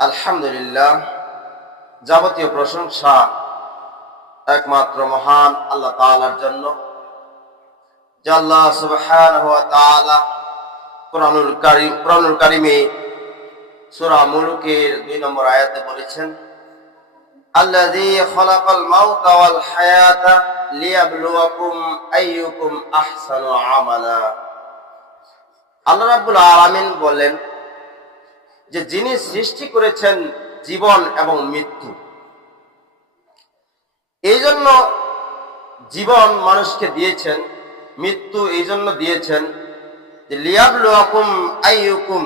আলহামদুলিল্লাহ, যাবতীয় প্রশংসা একমাত্র মহান আল্লাহ তাআলার জন্য, যে আল্লাহ সুবহানাহু ওয়া তাআলা কুরআনুল কারীমে সূরা মুলুকের 2 নম্বর আয়াতে বলেছেন, আল্লাযী খালাকাল মাউতা ওয়াল হায়াতা লিয়াবলুয়াকুম আইয়ুকুম আহসানু আমালা। আল্লাহ রাব্বুল আলামিন বলেন যে যিনি সৃষ্টি করেছেন জীবন এবং মৃত্যু, এই জন্য জীবন মানুষকে দিয়েছেন, মৃত্যু এই জন্য দিয়েছেন যে লিয়াবলুয়াকুম আইয়ুকুম,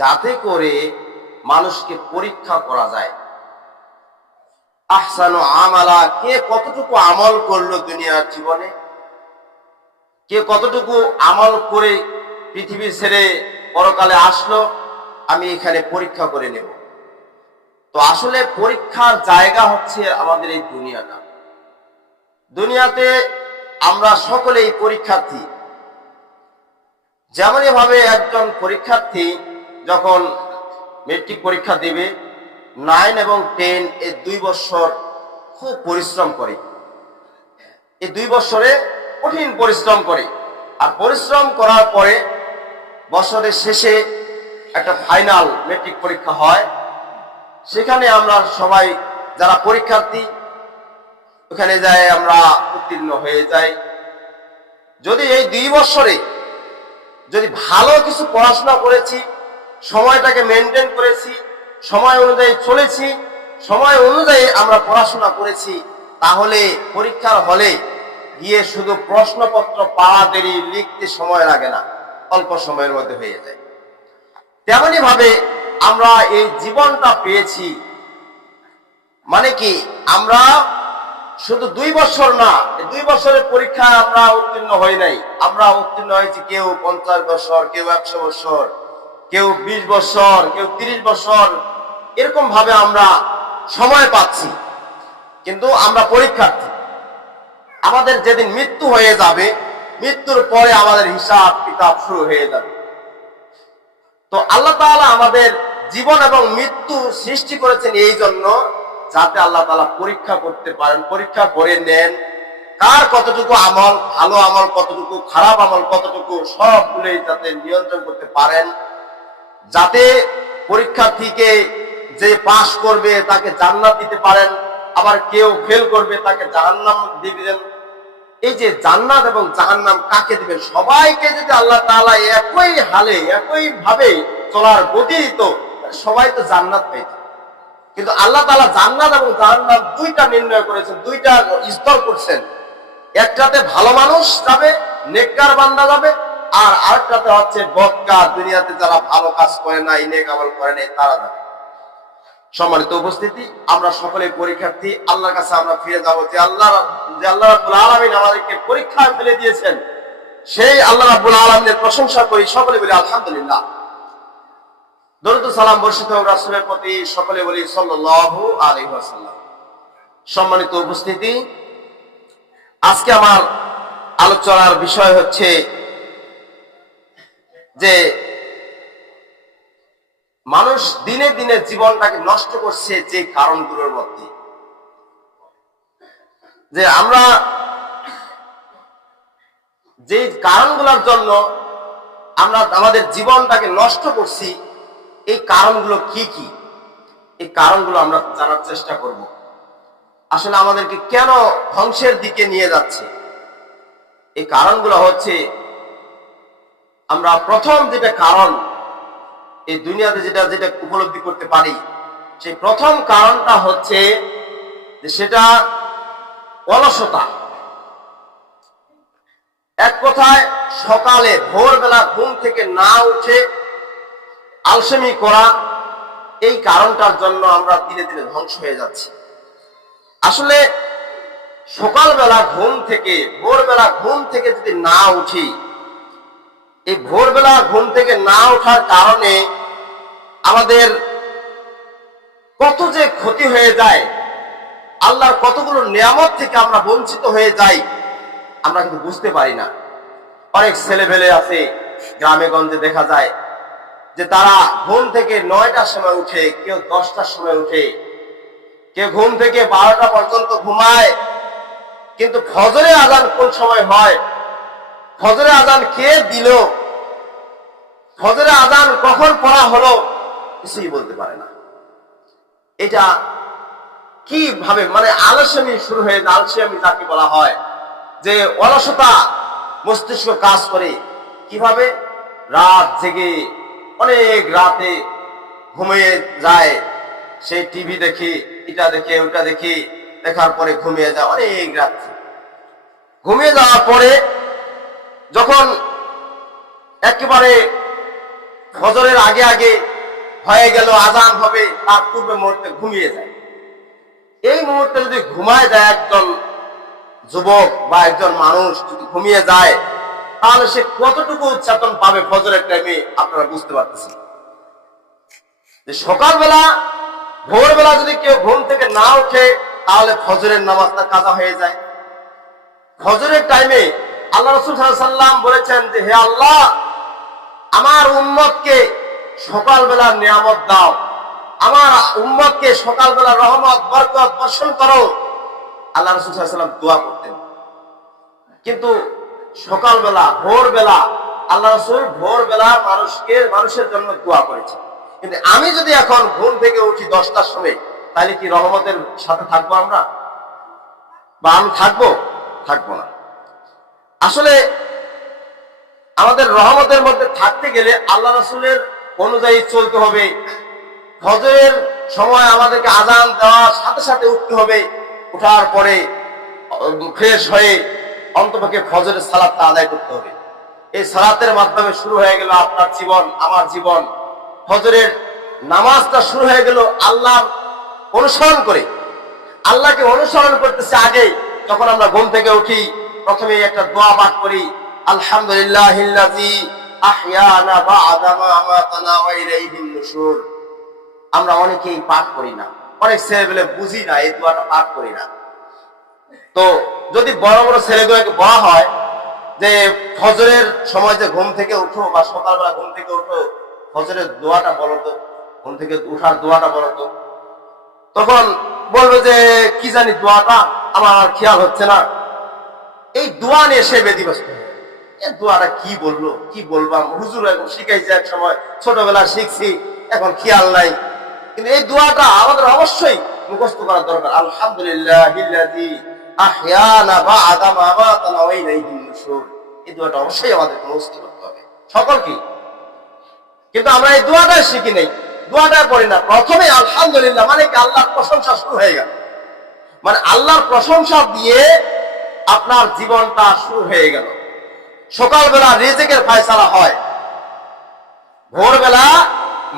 যাতে করে মানুষকে পরীক্ষা করা যায়। আহসানু আমালা, কে কতটুকু আমল করলো দুনিয়ার জীবনে, কে কতটুকু আমল করে পৃথিবী ছেড়ে পরকালে আসলো, আমি এখানে পরীক্ষা করে নেব। তো আসলে পরীক্ষার জায়গা হচ্ছে আমাদের এই দুনিয়াটা। দুনিয়াতে আমরা সকলেই পরীক্ষার্থী। যেমন ভাবে একজন পরীক্ষার্থী যখন মেট্রিক পরীক্ষা দেবে, 9 এবং 10 এই 2 বছর খুব পরিশ্রম করে, এই 2 বছরে কঠিন পরিশ্রম করে। আর পরিশ্রম করার পরে বছরের শেষে একটা ফাইনাল মেট্রিক পরীক্ষা হয়। সেখানে আমরা সবাই যারা পরীক্ষার্থী ওখানে যাই, আমরা উত্তীর্ণ হয়ে যাই। যদি এই 2 বছরে যদি ভালো কিছু পড়াশোনা করেছি, সময়টাকে মেনটেন করেছি, সময় অনুযায়ী চলেছি, সময় অনুযায়ী আমরা পড়াশোনা করেছি, তাহলে পরীক্ষার হলে গিয়ে শুধু প্রশ্নপত্র পাওয়া দেরি, লিখতে সময় লাগে না, অল্প সময়ের মধ্যে হয়ে যায়। তেমনি ভাবে আমরা এই জীবনটা পেয়েছি, মানে কি আমরা শুধু 2 বছর না, 2 বছরের পরীক্ষায় আমরা উত্তীর্ণ হই নাই। আমরা উত্তীর্ণ হয়েছি কেউ 50 বছর, কেউ 100 বছর, কেউ 20 বছর, কেউ 30 বছর, এরকম ভাবে আমরা সময় পাচ্ছি, কিন্তু আমরা পরীক্ষার্থী। আমাদের যেদিন মৃত্যু হয়ে যাবে, মৃত্যুর পরে আমাদের হিসাব কিতাব শুরু হয়ে যাবে। তো আল্লাহ তাআলা আমাদের জীবন এবং মৃত্যু সৃষ্টি করেছেন এই জন্য, যাতে আল্লাহ তাআলা পরীক্ষা করতে পারেন, পরীক্ষা করে নেন কার কতটুকু আমল, ভালো আমল কতটুকু, খারাপ আমল কতটুকু, সবগুলোই যাতে নিয়ন্ত্রণ করতে পারেন, যাতে পরীক্ষার্থীকে যে পাশ করবে তাকে জান্নাত দিতে পারেন, আবার কেউ ফেল করবে তাকে জাহান্নাম দিবেন। এই যে জান্নাত এবং জাহান্নাম কাকে দিবেন, সবাইকে যদি আল্লাহ তাআলা একই হালে একই ভাবে চলার গতি দিত, সবাই তো জান্নাত পেত। কিন্তু আল্লাহ তাআলা জান্নাত এবং জাহান্নাম 2টা নির্ণয় করেছেন, 2টা স্তর করছেন। একটাতে ভালো মানুষ যাবে, নেককার বান্দা যাবে, আর আরেকটাতে হচ্ছে বদকার, দুনিয়াতে যারা ভালো কাজ করে নাই, নেক আমল করে নাই, তারা যাবে। সম্মানিত উপস্থিতি, আমরা সকলে পরীক্ষার্থী। আল্লাহর কাছে আমরা ফিরে যাব, যে আল্লাহ রাব্বুল আলামিন আমাদেরকে পরীক্ষায় ফেলে দিয়েছেন, সেই আল্লাহ রাব্বুল আলামিনের প্রশংসা করি, সকলে বলি আলহামদুলিল্লাহ। দরুদ ও সালাম বর্ষিত হোক রাসূলের প্রতি, সকলে বলি সাল্লাল্লাহু আলাইহি ওয়াসাল্লাম। সম্মানিত উপস্থিতি, আজকে আমার আলোচনার বিষয় হচ্ছে যে মানুষ দিনে দিনে জীবনটাকে নষ্ট করছে যে কারণগুলোর মধ্যে, যে আমরা যে কারণগুলোর জন্য আমরা আমাদের জীবনটাকে নষ্ট করছি, এই কারণগুলো কি কি, এই কারণগুলো আমরা জানার চেষ্টা করব। আসলে আমাদেরকে কেন ধ্বংসের দিকে নিয়ে যাচ্ছে, এই কারণগুলো হচ্ছে, আমরা প্রথম যেটা কারণ এই দুনিয়াতে যেটা উপলব্ধি করতে পারি, সেই প্রথম কারণটা হচ্ছে যে সেটা অলসতা। এক কথায় সকালে ভোরবেলা ঘুম থেকে না উঠে আলসেমি করা, এই কারণটার জন্য আমরা ধীরে ধীরে ধ্বংস হয়ে যাচ্ছি। আসলে সকালবেলা ঘুম থেকে, ভোরবেলা ঘুম থেকে যদি না উঠি, এই ভোরবেলা ঘুম থেকে না ওঠার কারণে আমাদের কত যে ক্ষতি হয়ে যায়, আল্লাহর কতগুলো নিয়ামত থেকে আমরা বঞ্চিত হয়ে যাই, আমরা কিন্তু বুঝতে পারি না। অনেক ছেলেপেলে আছে গ্রামে গঞ্জে দেখা যায় যে তারা ঘুম থেকে 9টার সময় উঠে, কেউ 10টার সময় উঠে, কেউ ঘুম থেকে 12টা পর্যন্ত ঘুমায়, কিন্তু ফজরের আজান কোন সময় হয়, ফজরের আজান কে দিল, ফজরের আজান কখন পড়া হলো, কিছুই বলতে পারে না। এটা কিভাবে মানে আলসেমি শুরু হয়ে যায়। আলসেমি যাকে বলা হয়, যে অলসতা মস্তিষ্ক কাজ করে কিভাবে, রাত জেগে অনেক রাতে ঘুমিয়ে যায়, সে টিভি দেখে, এটা দেখে, ওটা দেখে, দেখার পরে ঘুমিয়ে যায় অনেক রাত্রে। ঘুমিয়ে যাওয়ার পরে যখন একেবারে ফজরের আগে আগে হয়ে গেল, আজান হবে, তার পূর্বে মুহূর্তে ঘুমিয়ে যায়। এই মুহূর্তে যদি ঘুমায় যায় একজন যুবক বা একজন মানুষ যদি ঘুমিয়ে যায়, তাহলে সে কতটুকু চেতন পাবে ফজরের টাইমে, আপনারা বুঝতে পারতেছেন। যে সকালবেলা ভোরবেলা যদি কেউ ঘুম থেকে না উঠে, তাহলে ফজরের নামাজটা কাজা হয়ে যায়। ফজরের টাইমে আল্লাহ রাসূল সাল্লাল্লাহু আলাইহি ওয়াসাল্লাম বলেছেন যে, হে আল্লাহ, আমার উম্মতকে সকালবেলা নিয়ামত দাও, আমার উম্মতকে সকালবেলা রহমত বরকত বর্ষণ করো। আল্লাহ রাসূল সাল্লাল্লাহু আলাইহি ওয়াসাল্লাম দোয়া করতেন। কিন্তু সকালবেলা ভোরবেলা আল্লাহ রাসূল ভোরবেলা মানুষের জন্য দোয়া করেছেন। কিন্তু আমি যদি এখন ঘুম থেকে উঠি 10টার সময়, তাহলে কি রহমতের সাথে থাকবো আমরা, বা আমি থাকবো না। আসলে আমাদের রহমতের মধ্যে থাকতে গেলে আল্লাহ রাসূলের অনুযায়ী চলতে হবে। ফজরের সময় আমাদেরকে আজান দেওয়ার সাথে সাথে উঠতে হবে। উঠার পরে ফ্রেশ হয়ে অন্তপক্ষে ফজরের সালাতটা আদায় করতে হবে। এই সালাতের মাধ্যমে শুরু হয়ে গেল আপনার জীবন, আমার জীবন। ফজরের নামাজটা শুরু হয়ে গেল আল্লাহর অনুসরণ করে। আল্লাহকে অনুসরণ করতেছে আগে। যখন আমরা ঘুম থেকে উঠি, প্রথমে একটা দোয়া পাঠ করি, আলহামদুলিল্লাহিল্লাযী আহইয়ানা বা'দা মা আমাতানা ওয়া ইলাইহিন নুশুর। আমরা অনেকেই পাঠ করি না, অনেক ছেলেপেলে বুঝি না, এই দোয়াটা পাঠ করি না। তো যদি বড় বড় ছেলেগুলোকে বলা হয় যে ফজরের সময় যে ঘুম থেকে উঠো বা সকালবেলা ঘুম থেকে উঠো, ফজরের দোয়াটা বলো তো, ঘুম থেকে উঠার দোয়াটা বলো তো, তখন বলবে যে কি জানি দোয়াটা আমার খেয়াল হচ্ছে না। এই দোয়া নিয়ে সে ব্যতিব্যস্ত। এই দোয়াটা কি বললো, কি বলবাম, হুজুর এখন শিখাইছে, এক সময় ছোটবেলা শিখছি, এখন খেয়াল নাই। কিন্তু এই দোয়াটা আমাদের অবশ্যই মুখস্থ করা দরকার। আলহামদুলিল্লাহিল্লাযী আহইয়ানা বা'দা মা আমাতানা ওয়া ইলাইহিন নুশুর। এই দোয়াটা অবশ্যই আমাদের মুখস্থ করতে হবে সকলকে। কিন্তু আমরা এই দোয়াটা শিখি নাই, দোয়াটা পড়ি না। প্রথমে আলহামদুলিল্লাহ মানে কি, আল্লাহর প্রশংসা শুরু হয়ে গেল, মানে আল্লাহর প্রশংসা দিয়ে আপনার জীবনটা শুরু হয়ে গেল। সকালবেলা রিজিকের ফয়সালা হয়, ভোরবেলা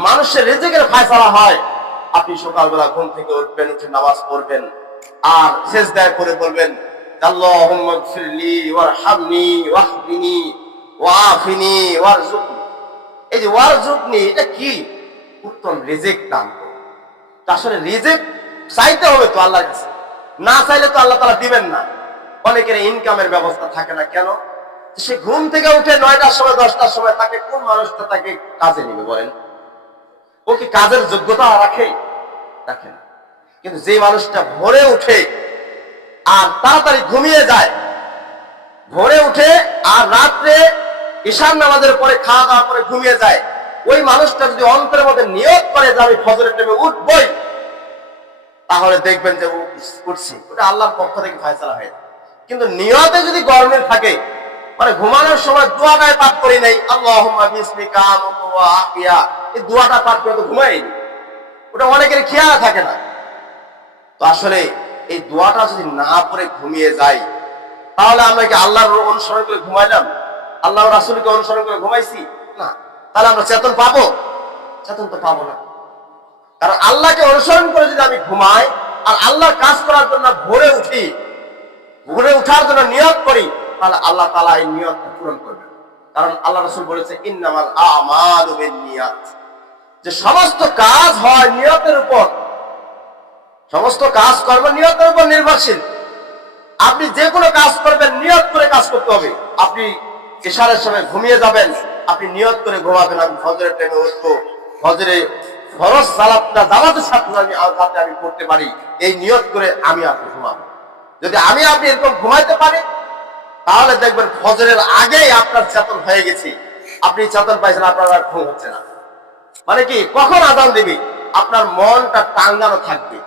মানুষের রিজিকের ফয়সালা হয়। আপনি সকালবেলা ঘুম থেকে উঠবেন, উঠে নামাজ পড়বেন, আর সিজদায় করে বলবেন আল্লাহুম্মা গফিরলি ওয়ারহামনি ওয়াহদিনি ওয়াআফিনি ওয়ারযুকনি। এই যে ওয়ারযুকনি, এটা কি? উত্তম রিজিক দান করুন। আসলে রিজিক চাইতে হবে তো আল্লাহর কাছে, না চাইলে তো আল্লাহ তাআলা দিবেন না। অনেকের ইনকামের ব্যবস্থা থাকে না, কেন? সে ঘুম থেকে উঠে 9টার সময় 10টার সময়, তাকে কোন মানুষটা তাকে কাজে নেবে বলেন? ও কি কাজের যোগ্যতা রাখে? রাখে না। কিন্তু যে মানুষটা ভোরে উঠে আর তাড়াতাড়ি ঘুমিয়ে যায়, ভোরে উঠে আর রাত্রে ঈশার নামাজের পরে খাওয়া দাওয়া করে ঘুমিয়ে যায়, ওই মানুষটা যদি অন্তরের মধ্যে নিয়ত করে যে আমি ফজরের টাইমে উঠবই, তাহলে দেখবেন যে উঠছি, ওটা আল্লাহর পক্ষ থেকে ফয়সালা হয়ে যায়। কিন্তু নিয়তে যদি গরমিল থাকে, মানে ঘুমানোর সময় দোয়াটাই পাঠ করি নাই, আল্লাহুম্মা বিসমিকা আমুতু ওয়া আহইয়া, এই দোয়াটা পাঠ করে তো ঘুমাইনি, ওটা অনেকের খেয়াল থাকে না। তো আসলে এই দোয়াটা যদি না পড়ে ঘুমিয়ে যাই, তাহলে আমরা কি আল্লাহর অনুসরণ করে ঘুমাইলাম? আল্লাহর রাসূলকে অনুসরণ করে ঘুমাইছি না? তাহলে আমরা চেতন পাবো? চেতন তো পাবো না। কারণ আল্লাহকে অনুসরণ করে যদি আমি ঘুমাই আর আল্লাহর কাজ করার জন্য ভোরে উঠি, ভোরে উঠার জন্য নিয়ত করি, তাহলে আল্লাহ তাআলা এই নিয়তটা পূরণ করবেন। কারণ আল্লাহ রাসূল বলেছে ইন্নামাল আমালু বিন্নিয়াত, যে সমস্ত কাজ হয় নিয়তের উপর, সমস্ত কাজ কর্ম নিয়তের উপর নির্ভরশীল। আপনি যে কোনো কাজ করবেন নিয়ত করে কাজ করতে হবে। আপনি ইশারের সময় ঘুমিয়ে যাবেন, আপনি নিয়ত করে ঘুমাবেন, আমি ফজরের টাইমে উঠবো, ফজরে ফরজ সালাতটা জামাতের সাথে আমি যাতে আমি করতে পারি, এই নিয়ত করে আমি আপনি ঘুমাবো। যদি আমি আপনি এরকম ঘুমাইতে পারি, তাহলে দেখবেন ফজরের আগেই আপনার চেতন হয়ে গেছে, আপনি চেতন পাইছেন, আপনার আর ঘুম হচ্ছে না। মানে কি, কখন আযান দিবে আপনার মনটা টাঙ্গানো থাকবে।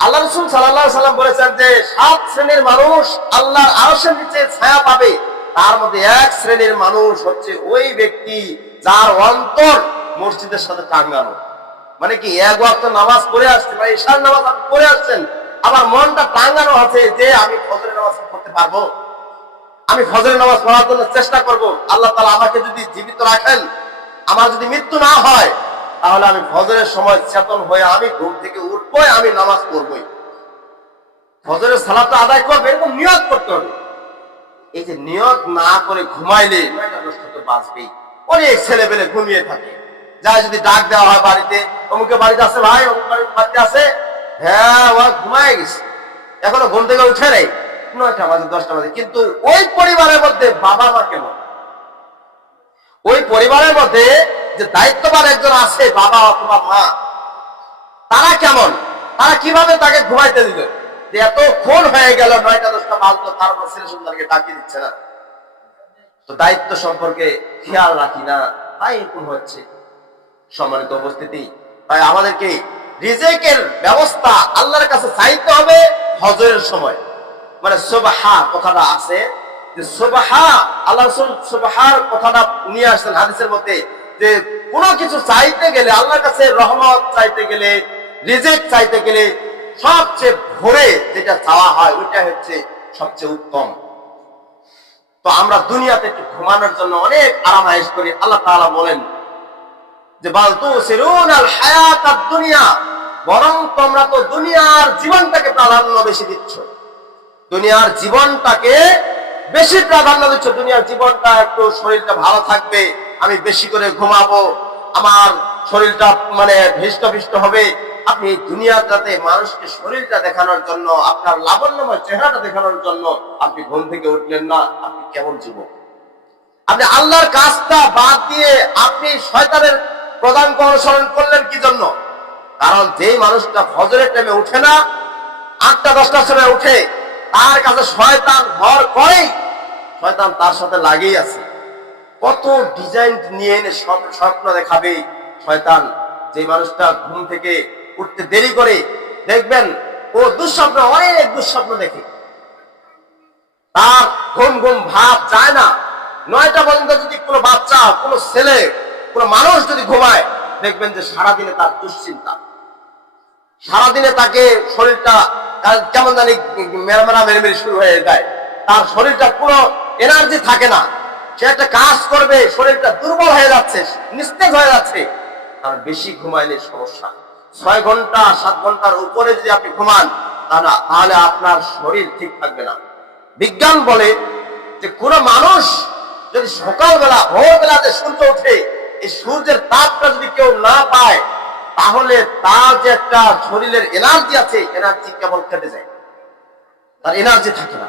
আল্লাহ রাসূল সাল্লাল্লাহু আলাইহি সাল্লাম বলেছেন যে 7 শ্রেণীর মানুষ আল্লাহর আরশের নিচে ছায়া পাবে, তার মধ্যে এক শ্রেণীর মানুষ হচ্ছে ওই ব্যক্তি যার অন্তর মসজিদের সাথে টাঙ্গানো। মানে কি, এক ওয়াক্ত নামাজ পড়ে আসছে বা ইশার নামাজ পড়ে আসছেন, আবার মনটা টাঙ্গানো আছে যে আমি ফজরের নামাজ পড়তে পারবো, আমি ফজরের নামাজ পড়ার জন্য চেষ্টা করব, আল্লাহ তাআলা আমাকে যদি জীবিত রাখেন, আমার যদি মৃত্যু না হয়, তাহলে আমি ফজরের সময় চেতন হয়ে আমি ঘুম থেকে উঠবো, আমি নামাজ পড়বই, ফজরের সালাতটা আদায় করবো, এরকম নিয়ত করতে হবে। এই যে নিয়ত না করে ঘুমাইলে 9টা 10টা তো বাঁচবেই। অনেক ছেলেপেলে ঘুমিয়ে থাকে, যা যদি ডাক দেওয়া হয় বাড়িতে, অমুকে বাড়িতে আছে ভাই, অমুক বাড়িতে আছে, হ্যাঁ ও ঘুমায় গেছে, এখনো ঘুম থেকে উঠে নেই, 9টা বাজে 10টা বাজে। কিন্তু ওই পরিবারের মধ্যে বাবা মা কেমন, ওই পরিবারের মধ্যে যে দায়িত্ববান একজন আছে বাবা অথবা মা, তারা কেমন, তারা কিভাবে তাকে ঘুমাইতে দিল, যে এতক্ষণ হয়ে গেল 9টা 10টা বাজলো, তারপর ছেলে সন্তানকে ডাকিয়ে দিচ্ছে না। তো দায়িত্ব সম্পর্কে খেয়াল রাখি না, তাই এরকম হচ্ছে। সম্মানিত উপস্থিতি, তাই আমাদেরকে রিজিকের ব্যবস্থা আল্লাহর কাছে চাইতে হবে হজরের সময়। মানে সুবহা কথাটা আছে, যে সুবহা, আল্লাহ রাসূল সুবহার কথাটা নিয়ে আসছেন হাদিসের মধ্যে, যে কোনো কিছু চাইতে গেলে আল্লাহর কাছে, রহমত চাইতে গেলে, রিজিক চাইতে গেলে সবচেয়ে ভোরে যেটা চাওয়া হয় ওইটা হচ্ছে সবচেয়ে উত্তম। তো আমরা দুনিয়াতে একটু ঘুমানোর জন্য অনেক আরাম আয়েশ করি। আল্লাহ তাআলা বলেন যে বাল তুসিরুনাল হায়াতাদ দুনিয়া, বরং তোমরা তো দুনিয়ার জীবনটাকে প্রাধান্য বেশি দিচ্ছ, দুনিয়ার জীবনটাকে বেশি প্রাধান্য দিচ্ছ। দুনিয়ার জীবনটা একটু শরীরটা ভালো থাকবে, আমি বেশি করে ঘুমাবো, আমার শরীরটা মানে হৃষ্টপুষ্ট হবে। আপনি এই দুনিয়াটাতে মানুষকে শরীরটা দেখানোর জন্য, আপনার লাবণ্যময় চেহারাটা দেখানোর জন্য আপনি ঘুম থেকে উঠলেন না, আপনি কেমন যুবক? আপনি আল্লাহর কাজটা বাদ দিয়ে আপনি শয়তানের প্রধানকে অনুসরণ করলেন কি জন্য? কারণ যেই মানুষটা ফজরের টাইমে উঠে না, 8টা 10টার সময় উঠে, তার কাছে শয়তান ভর করে, শয়তান তার সাথে লাগেই আছে। কত ডিজাইন নিয়ে এনে স্বপ্ন দেখাবে শয়তান। যে মানুষটা ঘুম থেকে উঠতে দেরি করে, দেখবেন ও দুঃস্বপ্ন, অনেক দুঃস্বপ্ন দেখে, তার ঘুম ঘুম ভাব যায় না। 9টা পর্যন্ত যদি কোনো বাচ্চা, কোনো ছেলে, কোনো মানুষ যদি ঘুমায়, দেখবেন যে সারাদিনে তার দুশ্চিন্তা, সারাদিনে তাকে শরীরটা কেমন জানি মেরমেরা মেরমেরি শুরু হয়ে যায়, তার শরীরটা পুরো এনার্জি থাকে না, সে একটা কাজ করবে, শরীরটা দুর্বল হয়ে যাচ্ছে, নিস্তেজ হয়ে যাচ্ছে। আর বেশি ঘুমাইলে সমস্যা। 6 ঘন্টা 7 ঘন্টার উপরে যদি আপনি ঘুমান, তাহলে আপনার শরীর ঠিক থাকবে না। বিজ্ঞান বলে যে কোন মানুষ যদি সকালবেলা ভোরবেলাতে সূর্য ওঠে, এই সূর্যের তাপটা যদি কেউ না পায়, তাহলে তার যে একটা শরীরের এনার্জি আছে, এনার্জি কেবল কেটে যায়, তার এনার্জি থাকে না।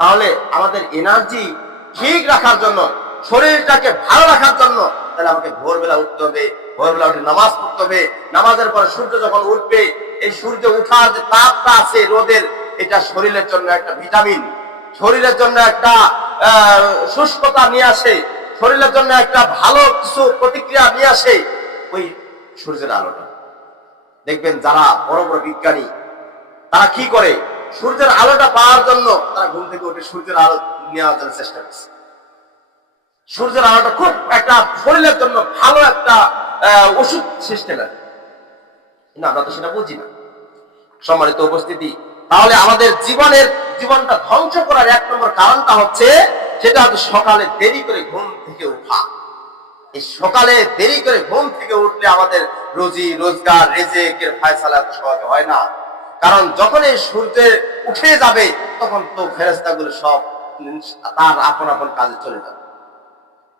তাহলে আমাদের এনার্জি ঠিক রাখার জন্য, শরীরটাকে ভালো রাখার জন্য, তাহলে আমাকে ভোরবেলা উঠতে হবে, ভোরবেলা উঠে নামাজ পড়তে হবে। নামাজের পরে সূর্য যখন উঠবে, এই সূর্য উঠার যে তাপটা আছে রোদের, এটা শরীরের জন্য একটা ভিটামিন, শরীরের জন্য একটা শুষ্কতা নিয়ে আসে, শরীরের জন্য একটা ভালো কিছু প্রতিক্রিয়া নিয়ে আসে ওই সূর্যের আলোটা। দেখবেন যারা বড় বড় বিজ্ঞানী, তারা কি করে, সূর্যের আলোটা পাওয়ার জন্য তারা ঘুম থেকে উঠে সূর্যের আলো নেওয়ার জন্য চেষ্টা করছে। সূর্যের আলোটা খুব একটা শরীরের জন্য ভালো একটা ওষুধ সিস্টেমের, কিন্তু আমরা তো সেটা বুঝি না। সম্মানিত উপস্থিতি, তাহলে আমাদের জীবনটা ধ্বংস করার 1 নম্বর কারণটা হচ্ছে, সেটা হচ্ছে সকালে দেরি করে ঘুম থেকে ওঠা। এই সকালে দেরি করে ঘুম থেকে উঠলে আমাদের রুজি রোজগার, রিজিকের ফয়সালা এত সহজে হয় না। কারণ যখন এই সূর্য উঠে যাবে, তখন তো ফেরেশতাগুলো সব তার আপন আপন কাজে চলে যাবে।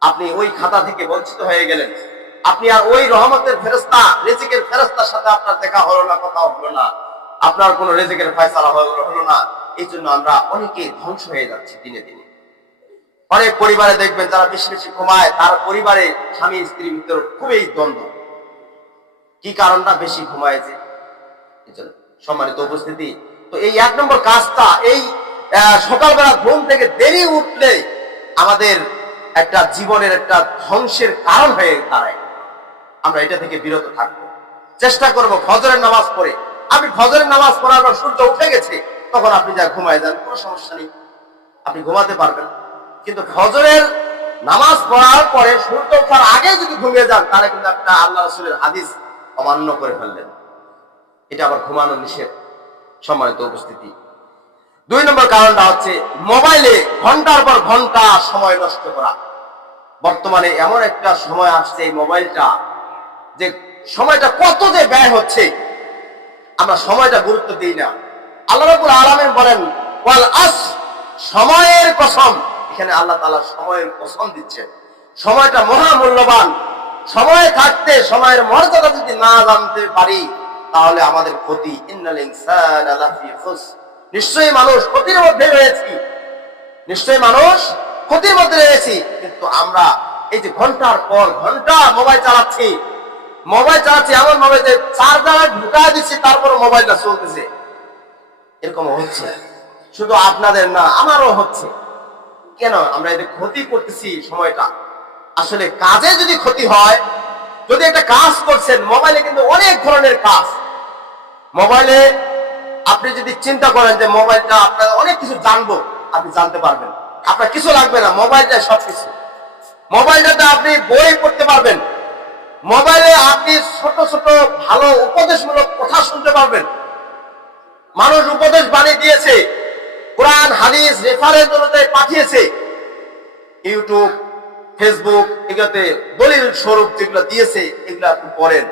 আপনি ওই খাতা থেকে বঞ্চিত হয়ে গেলেন, আপনি আর ওই রহমতের ফেরেশতা, রিজিকের ফেরেশতার সাথে আপনার দেখা হলো না, কথা হলো না, আপনার কোনো রিজিকের ফয়সালা হলো না। এই জন্য আমরা অনেকে ধ্বংস হয়ে যাচ্ছি দিনে দিনে। অনেক পরিবারে দেখবেন যারা বেশি বেশি ঘুমায়, তার পরিবারে স্বামী স্ত্রীর ভিতর খুবই দ্বন্দ্ব। কি কারণটা? বেশি ঘুমায় যে। সম্মানিত উপস্থিতি, তো এই 1 নম্বর কাজটা, এই সকালবেলা ঘুম থেকে দেরি উঠলে আমাদের একটা জীবনের একটা ধ্বংসের কারণ হয়ে দাঁড়ায়। আমরা এটা থেকে বিরত থাকবো, চেষ্টা করব ফজরের নামাজ পড়ে। আপনি ফজরের নামাজ পড়ার পর সূর্য উঠে গেছে, তখন আপনি যা ঘুমায় যান, কোনো সমস্যা নেই, আপনি ঘুমাতে পারবেন। কিন্তু ফজরের নামাজ পড়ার পরে সূর্য ওঠার আগে যদি ঘুমিয়ে যান, তাহলে কিন্তু একটা আল্লাহ রাসূলের হাদিস অমান্য করে ফেললেন। এটা আবার ঘুমানো নিষেধ। সম্মানিত উপস্থিতি, 2 নম্বর কারণটা হচ্ছে মোবাইলে ঘন্টার পর ঘন্টা সময় নষ্ট করা। বর্তমানে এমন একটা সময় আসছে, এই মোবাইলটা যে সময়টা কত যে ব্যয় হচ্ছে, আমরা সময়টা গুরুত্ব দিই না। আল্লাহ রাব্বুল আলামিন বলেন ওয়াল আসর, সময়ের কসম। এখানে আল্লাহ তাআলা সময়ের কসম দিচ্ছেন। সময়টা মহা মূল্যবান। সময় থাকতে সময়ের মর্যাদা যদি না জানতে পারি, তাহলে আমাদের ক্ষতি। ইন্নাল ইনসানা লাফি খুসর, নিশ্চয়ই মানুষ ক্ষতির মধ্যে রয়েছে, নিশ্চয়ই মানুষ ক্ষতির মধ্যে রয়েছে। কিন্তু আমরা এই যে ঘন্টার পর ঘন্টা মোবাইল চালাচ্ছি, এমন ভাবে যে চার্জার ঢুকায় দিচ্ছি, তারপর মোবাইলটা চলতেছে। এরকম হচ্ছে, শুধু আপনাদের না, আমারও হচ্ছে। কেন আমরা এদের ক্ষতি করতেছি সময়টা? আসলে কাজে যদি ক্ষতি হয়, যদি একটা কাজ করছেন, মোবাইলে কিন্তু অনেক ধরনের কাজ। মোবাইলে আপনি যদি চিন্তা করেন যে মোবাইলটা আপনার অনেক কিছু জানবো, আপনি জানতে পারবেন। আপনার কিছু লাগবে না, মোবাইলটাই সবকিছু। মোবাইলটাতে আপনি বই পড়তে পারবেন, মোবাইলে আপনি ছোট ছোট ভালো উপদেশমূলক কথা শুনতে পারবেন। মানুষ উপদেশ বাণী দিয়েছে, কোরআন হাদিস রেফারেন্স অনুযায়ী পাঠিয়েছে। ইউটিউব, ফেসবুক, এগুলোতে দলিল স্বরূপ যেগুলো দিয়েছে, এগুলো আপনি পড়েন,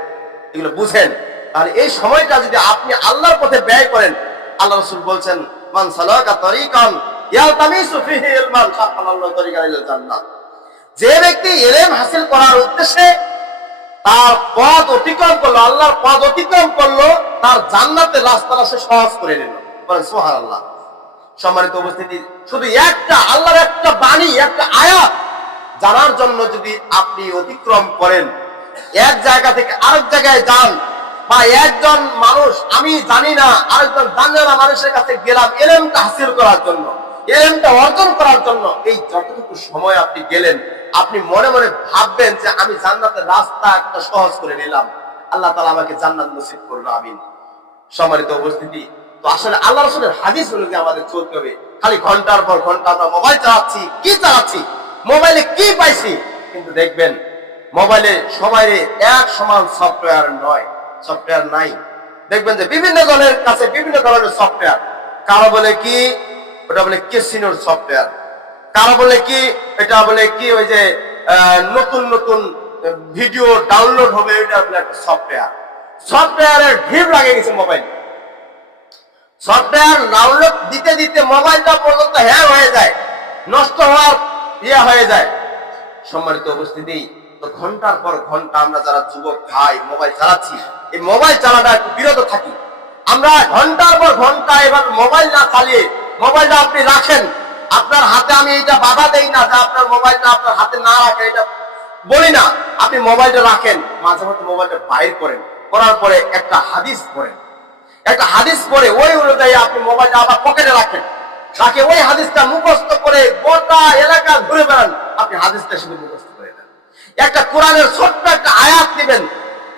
এগুলো বুঝেন। তাহলে এই সময়টা যদি আপনি আল্লাহর পথে ব্যয় করেন, আল্লাহ রাসূল বলছেন মান সালাকা তারিকান ইয়ালতামিসু ফিহি ইলমান সাহালাল্লাহু তারিকান ইলাল জান্নাহ, যে ব্যক্তি ইলম হাসিল করার উদ্দেশ্যে তার পথ অতিক্রম করলো, আল্লাহর পথ অতিক্রম করলো, তার জান্নাতের রাস্তাটা সে সহজ করে নিল। বলেন সুবহানাল্লাহ। সম্মানিত উপস্থিতি, শুধু একটা আল্লাহর একটা বাণী, একটা আয়াত জানার জন্য যদি আপনি অতিক্রম করেন, এক জায়গা থেকে আরেক জায়গায় যান, বা একজন মানুষ আমি জানি না আরেকজন জানে না মানুষের কাছে গেলাম ইলমটা হাসিল করার জন্য, ইলমটা অর্জন করার জন্য, এই যতটুকু সময় আপনি গেলেন, আপনি মনে মনে ভাববেন যে আমি জান্নাতের রাস্তা একটা সহজ করে নিলাম, আল্লাহ তাআলা আমাকে জান্নাত নসিব করলো, আমিন। সম্মানিত উপস্থিতি, তো আসলে আল্লাহ রাসূলের হাদিস অনুযায়ী আমাদের চলতে হবে। খালি ঘন্টার পর ঘন্টা আমরা মোবাইল চালাচ্ছি, কি চালাচ্ছি, মোবাইলে কি পাইছি, কিন্তু দেখবেন মোবাইলে সবাই এক সমান সফটওয়্যার নয়, সফটওয়্যার নাই। দেখবেন যে বিভিন্ন জনের কাছে বিভিন্ন ধরনের সফটওয়্যার। কারো বলে কি ওটা বলে ক্যাসিনোর সফটওয়্যার, কারো বলে কি এটা বলে কি ওই যে নতুন নতুন ভিডিও ডাউনলোড হবে, এটা বলে একটা সফটওয়্যার। সফটওয়্যারের ভিড় লাগে গেছে মোবাইল। সফটওয়্যার ডাউনলোড দিতে দিতে মোবাইলটা পর্যন্ত হ্যাং হয়ে যায়, নষ্ট হওয়ার হয়ে যায়। সম্মানিত উপস্থিতি, তো ঘন্টার পর ঘন্টা আমরা যারা যুবক ভাই মোবাইল চালাচ্ছি, এই মোবাইল চালাটা একটু বিরত থাকি। আমরা ঘন্টার পর ঘন্টা এবার মোবাইল না চালিয়ে, মোবাইলটা আপনি রাখেন আপনার হাতে। আমি এটা বাধা দেই না যে আপনার মোবাইলটা আপনার হাতে না রাখেন, এটা বলি না। আপনি মোবাইলটা রাখেন, মাঝে মাঝে মোবাইলটা বাইর করেন, করার পরে একটা হাদিস পড়েন, একটা হাদিস পড়ে ওই অনুযায়ী আপনি মোবাইলটা আবার পকেটে রাখেন, রাখে ওই হাদিসটা মুখস্থ করে গোটা এলাকা ঘুরে বেড়ান, আপনি হাদিসটা শুধু মুখস্থ করে দেন। একটা কোরআনের ছোট্ট একটা আয়াত দিবেন,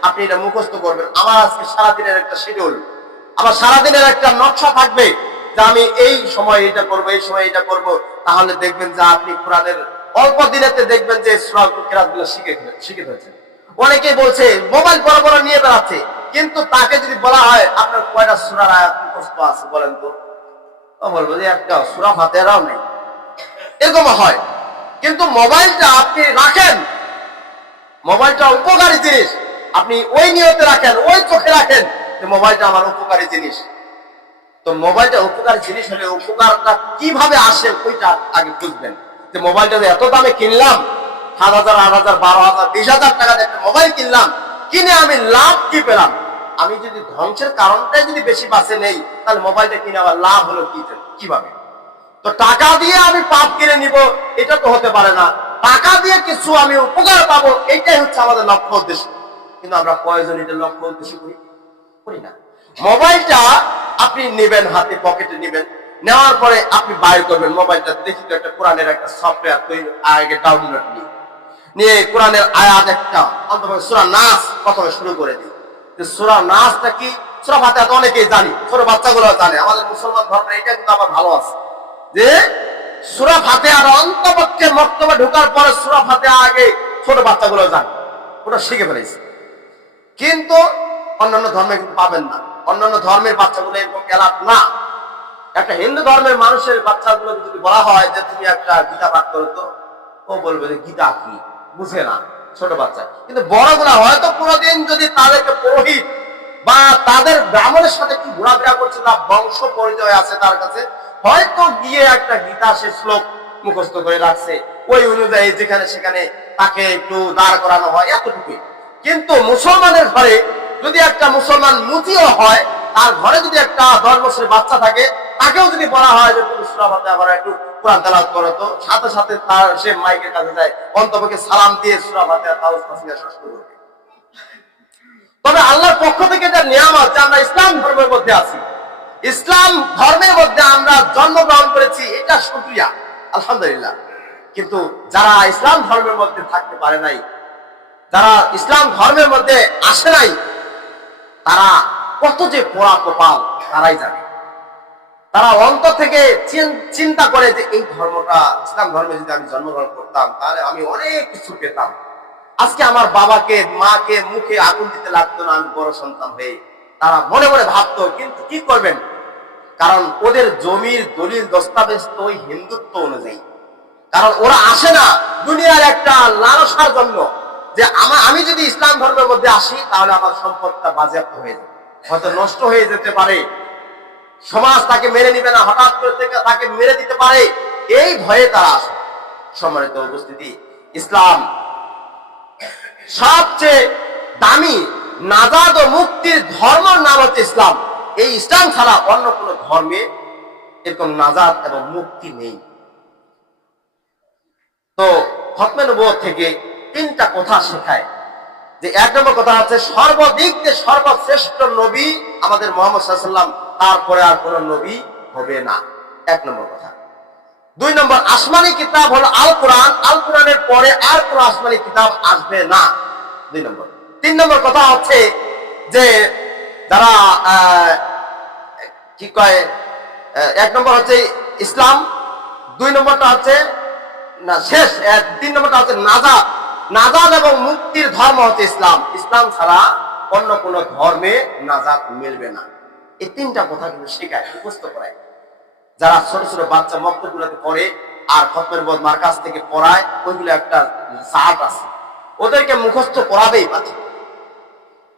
আপনি এটা মুখস্থ করবেন। আমার আজকে সারাদিনের একটা শিডিউল, আমার সারাদিনের একটা নকশা থাকবে যে আমি এই সময় এটা করবো, এই সময় এটা করবো। তাহলে দেখবেন যে আপনি কোরআনের অল্প দিনেতে দেখবেন যে সূরা কিরাতগুলো শিখে ফেলছেন। অনেকেই বলছে মোবাইল বড় বড় নিয়ে বেড়াচ্ছে, কিন্তু তাকে যদি বলা হয় আপনার কয়টা সূরার আয়াত মুখস্থ আছে বলেন তো, ও বলবো যে একটা সূরা ফাতিহাও নেই। এরকম হয়। কিন্তু মোবাইলটা আপনি রাখেন, মোবাইলটা উপকারী জিনিস, আপনি ওই নিয়তে রাখেন, ওই চোখে রাখেন যে মোবাইলটা আমার উপকারী জিনিস। তো মোবাইলটা উপকারী জিনিস হলে উপকারটা কিভাবে আসে ওইটা আগে বুঝবেন। যে মোবাইলটা এত দামে কিনলাম, 7,000, 8,000, 12,000, 20,000 টাকা দিয়ে একটা মোবাইল কিনলাম, কিনে আমি লাভ কি পেলাম? আমি যদি ধ্বংসের কারণটাই যদি বেশি বাঁচে নেই, তাহলে মোবাইলটা কিনে আবার লাভ হলো কিভাবে? তো তো টাকা দিয়ে আমি পাপ কিনে নিব, এটা তো হতে পারে না। টাকা দিয়ে কিছু আমি উপকার পাবো, এইটাই হচ্ছে আমাদের লক্ষ্য উদ্দেশ্য। কিন্তু আমরা কয়জন এটা লক্ষ্য উদ্দেশ্য করি না। মোবাইলটা আপনি নেবেন, হাতে পকেটে নেবেন, নেওয়ার পরে আপনি বাইর করবেন মোবাইলটা, দেখি তো একটা কোরআনের একটা সফটওয়্যার তৈরি আগে ডাউনলোড নিয়ে কোরআনের আয়াত একটা অন্তত সূরা নাস প্রথমে শুরু করে দিই। সূরা নাসটা কি? সূরা ফাতিহা তো অনেকেই জানি, ছোট বাচ্চাগুলো জানে। আমাদের মুসলমান ধর্মের এটা কিন্তু আবার ভালো আছে যে সূরা ফাতিহার অন্তপক্ষে মক্তবে ঢোকার পরে সূরা ফাতিহা আগে ছোট বাচ্চাগুলো জানে, ওটা শিখে ফেলেছে। কিন্তু অন্যান্য ধর্মে কিন্তু পাবেন না। অন্যান্য ধর্মের বাচ্চাগুলো এরকম এলাট না। একটা হিন্দু ধর্মের মানুষের বাচ্চাগুলো যদি বলা হয় যে তুমি একটা গীতা পাঠ করো, তো ও বলবে যে গীতা কি, বুঝে না, ছোট বাচ্চা। কিন্তু বড়গুলা হয়তো কোনোদিন যদি তাদেরকে পুরোহিত বা তাদের ব্রাহ্মণের সাথে কি ঘোরাফেরা করছে, তার বংশ পরিচয় আছে তার কাছে, হয়তো গিয়ে একটা গীতা সে শ্লোক মুখস্থ করে রাখছে, ওই অনুযায়ী যেখানে সেখানে তাকে একটু দাঁড় করানো হয়, এতটুকুই। কিন্তু মুসলমানের ঘরে যদি একটা মুসলমান মুতিও হয়, তার ঘরে যদি একটা 10 বছরের বাচ্চা থাকে, তাকেও যদি বলা হয় যে তুমি সূরা ফাতিহা আবার একটু কোরআন তেলাওয়াত করো, তো সাথে সাথে তার সে মাইকের কাছে যায়, অন্তপক্ষে সালাম দিয়ে সূরা ফাতিহা তাওয়াজ তাসবিহ শেষ করবে। তবে আল্লাহর পক্ষ থেকে যে নিয়ামত যে আমরা ইসলাম ধর্মের মধ্যে আছি, ইসলাম ধর্মের মধ্যে আমরা জন্মগ্রহণ করেছি, এটা শুকরিয়া, আলহামদুলিল্লাহ। কিন্তু যারা ইসলাম ধর্মের মধ্যে থাকতে পারে নাই, যারা ইসলাম ধর্মের মধ্যে আসে নাই, তারা কত যে পোড়া কপাল তারাই জানে। তারা অন্তর থেকে চিন্তা করে যে এই ধর্মটা, ইসলাম ধর্মে যদি আমি জন্মগ্রহণ করতাম তাহলে আমি অনেক কিছু পেতাম। আজকে আমার বাবাকে মাকে মুখে আগুন দিতে লাগতো না আমি বড় সন্তান হয়ে, তারা মনে মনে ভাবতো। কিন্তু কি করবেন, কারণ ওদের জমির দলিল দস্তাবেজ তো ওই হিন্দুত্ব অনুযায়ী। কারণ ওরা আসে না দুনিয়ার একটা লালসার জন্য যে আমি যদি ইসলাম ধর্মের মধ্যে আসি তাহলে আমার সম্পদটা বাজেয়াপ্ত হয়ে যাবে, হয়তো নষ্ট হয়ে যেতে পারে, সমাজ তাকে মেনে নিবে না, হঠাৎ করে তাকে মেরে দিতে পারে, এই ভয়ে তারা আসে। সম্মানিত উপস্থিতি, ইসলাম সবচেয়ে দামি নাজাত ও মুক্তির ধর্মের নাম হচ্ছে ইসলাম। এই ইসলাম ছাড়া অন্য কোন ধর্মে এরকম নাজাত এবং মুক্তি নেই। তো খতমে নবুয়ত থেকে 3টা কথা শেখায়। যে 1 নম্বর কথা হচ্ছে সর্বদিক থেকে সর্বশ্রেষ্ঠ নবী আমাদের মুহাম্মদ সাল্লাল্লাহু আলাইহি ওয়াসাল্লাম, তারপরে আর কোন নবী হবে না, 1 নম্বর কথা। 2 নম্বর, আসমানি কিতাব হলো আল কোরআন, আল কোরআনের পরে আর কোন আসমানি কিতাব আসবে না, 2 নম্বর। 3 নম্বর কথা হচ্ছে যে যারা কি কয়, 1 নম্বর হচ্ছে ইসলাম, 2 নম্বরটা হচ্ছে না শেষ, 3 নম্বরটা হচ্ছে নাজাত। নাজাত এবং মুক্তির ধর্ম হচ্ছে ইসলাম। ইসলাম ছাড়া অন্য কোন ধর্মে নাজাত মিলবে না। এই 3টা কথা কিন্তু শেখায়, মুখস্থ করায়। যারা ছোট ছোট বাচ্চা মক্তবগুলোতে পড়ে আর খতমের নবুয়ত মার্কাজ থেকে পড়ায়, ওইগুলো একটা সাহাত আছে, ওদেরকে মুখস্থ করাবেই বাচ্চা।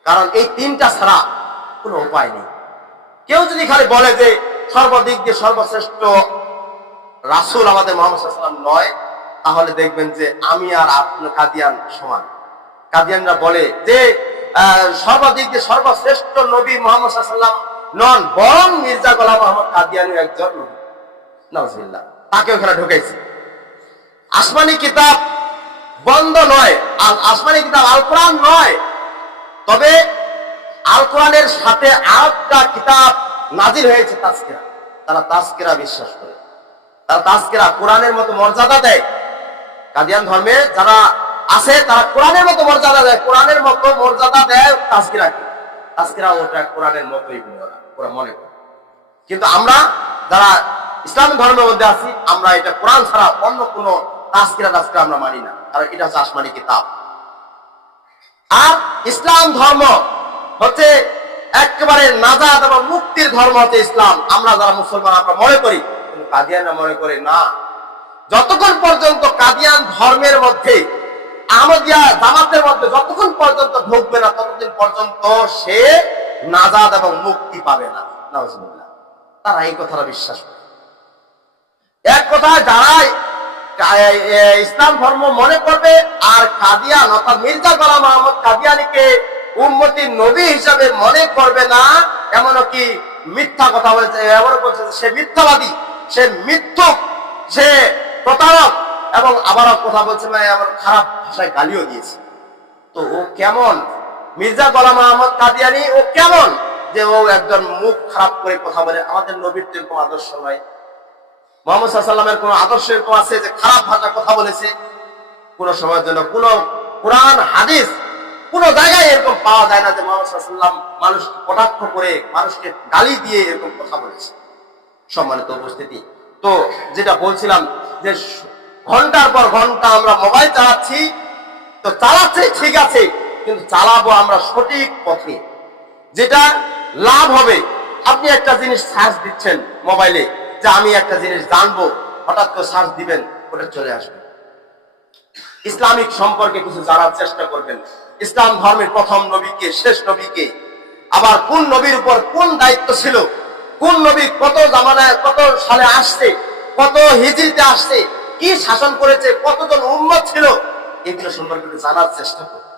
কারণ এই 3টা ছাড়া কোনো উপায় নেই। কেউ যদি খালি বলে যে সর্বদিক দিয়ে সর্বশ্রেষ্ঠ রাসূল আমাদের মুহাম্মদ সাল্লাল্লাহু আলাইহি ওয়াসাল্লাম নয়, তাহলে দেখবেন যে আমি আর আপনার কাদিয়ান সমান। কাদিয়ানরা বলে যে সর্বদিক দিয়ে সর্বশ্রেষ্ঠ নবী মুহাম্মদ সাল্লাল্লাহু আলাইহি ওয়াসাল্লাম নন, বরং মির্জা গোলাম আহমদ কাদিয়ানী একজন নবী। নাউজুবিল্লাহ, তাকে ওখানে ঢুকাইছে। আসমানি কিতাব বন্ধ নয়, আসমানি কিতাব আল কোরআন নয়, তবে আল কোরআনের সাথে আরেকটা কিতাব নাজিল হয়েছে, তাজকিরা। তারা তাজকিরা বিশ্বাস করে, তারা তাজকিরা কোরআনের মতো মর্যাদা দেয়। কাদিয়ান ধর্মে যারা আছে তারা কোরআনের মতো মর্যাদা দেয়, কোরআনের মতো মর্যাদা দেয় তাজকিরাকে। তাজকিরা ওটা কোরআনের মতোই ওরা মনে করে। কিন্তু আমরা যারা ইসলাম ধর্মের মধ্যে আছি, আমরা এটা কোরআন ছাড়া অন্য কোন তাজকিরা আমরা মানি না, কারণ এটা হচ্ছে আসমানি কিতাব। আর ইসলাম ধর্ম হচ্ছে একেবারে নাজাত এবং মুক্তির ধর্ম হচ্ছে ইসলাম। আমরা যারা মুসলমান আমরা মনে করি, কিন্তু কাদিয়ানরা মনে করে না। যতক্ষণ পর্যন্ত কাদিয়ান ধর্মের মধ্যে, আহমদিয়া জামাতের মধ্যে যতক্ষণ পর্যন্ত ঢুকবে না, ততদিন পর্যন্ত সে নাজাত এবং মুক্তি পাবে না। নাউজুবিল্লাহ, তারা এই কথাটা বিশ্বাস করে। এক কথায় যারা ইসলাম ধর্ম মনে করবে আর কাদিয়ান অর্থাৎ মির্জা গোলাম আহমদ কাদিয়ানীকে উম্মতি নবী হিসাবে মনে করবে না, এমনকি মিথ্যা কথা বলেছে, এমন বলছে সে মিথ্যাবাদী, সে মিথ্যুক, সে প্রতারক, এবং আবারও কথা বলছে, মানে আমার খারাপ ভাষায় গালিও দিয়েছে। তো ও কেমন? মির্জা গোলাম আহমদ কাদিয়ানী ও কেমন যে ও একজন মুখ খারাপ করে কথা বলে? আমাদের নবীর তো এরকম আদর্শ নয়। মুহাম্মদ সাল্লাল্লাহু আলাইহি ওয়াসাল্লামের কোন আদর্শ এরকম আছে যে খারাপ ভাষা কথা বলেছে? কোন সময়ের জন্য কোন কোরআন হাদিস কোন জায়গায় এরকম পাওয়া যায় না যে মুহাম্মদ সাল্লাল্লাহু আলাইহি ওয়াসাল্লাম মানুষকে কটাক্ষ করে, মানুষকে গালি দিয়ে এরকম কথা বলেছে। সম্মানিত উপস্থিতি, তো যেটা বলছিলাম যে ঘন্টার পর ঘন্টা আমরা মোবাইল চালাচ্ছি, তো চালাচ্ছি ঠিক আছে, কিন্তু চালাবো আমরা সঠিক পথে, যেটা লাভ হবে। আপনি একটা জিনিস সার্চ দিচ্ছেন মোবাইলে, যে আমি একটা জিনিস জানবো, হঠাৎ করে সার্চ দিবেন, ওটা চলে আসবে। ইসলামিক সম্পর্কে কিছু জানার চেষ্টা করবেন, ইসলাম ধর্মের প্রথম নবীকে, শেষ নবীকে, আবার কোন নবীর উপর কোন দায়িত্ব ছিল, কোন নবী কত জামানায় কত সালে আসছে, কত হিজরিতে আসছে, কি শাসন করেছে, কতজন উম্মত ছিল, এগুলো সম্পর্কে জানার চেষ্টা করুন।